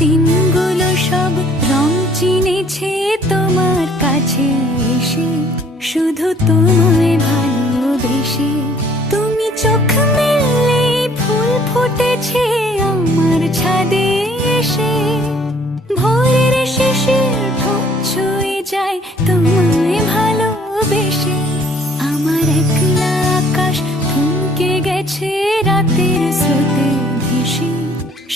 দিনগুলো সব রং চিনেছে তোমার কাছে এসে, শুধু তোমায় ভালোবেসে। তুমি চোখ মেললে ফুল ফুটেছে আমার ছাদে এসে, ভোরের শিশির ঠোঁট ছুঁয়ে যায় তোমায় ভালোবেসে। আমার একলা আকাশ থমকে গেছে রাতের স্রোতে ভেসে,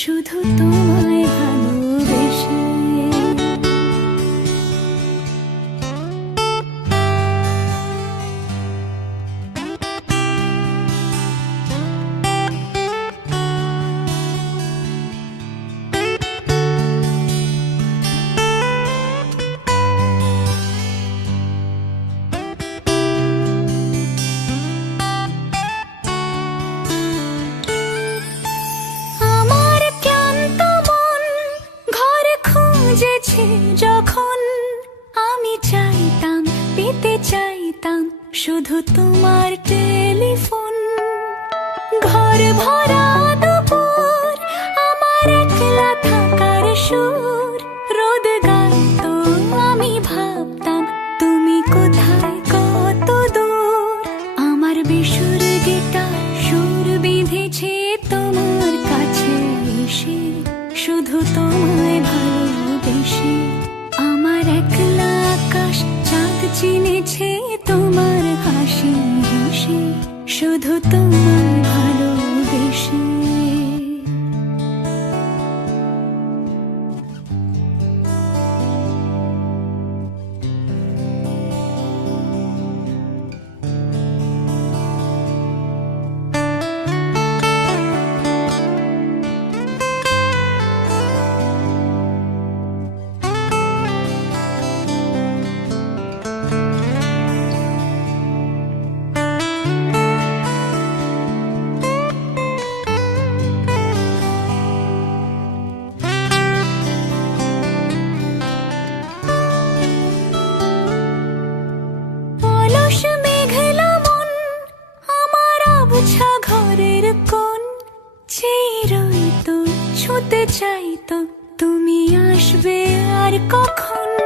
শুধু তোমায় ভালোবেসে। যখন আমি চাইতাম, পেতে চাইতাম শুধু তোমার টেলিফোন। ঘর ভরা দুপুর, আমার একলা থাকার সুর, রোদ গাইতো আমি ভাবতাম তুমি কোথায় কত দূর। আমার বেসুর গিটার সুর বিঁধেছে তোমার কাছে এসে, শুধু তোমায় ভালোবেসে। আমার একলা আকাশ চাঁদ চিনেছে তোমার হাসি হেসে, শুধু তোমায় ভালোবেসে। ঘরের কোণ চেয়ে রইতো, ছুঁতে চাইতো তুমি আসবে আর কখন।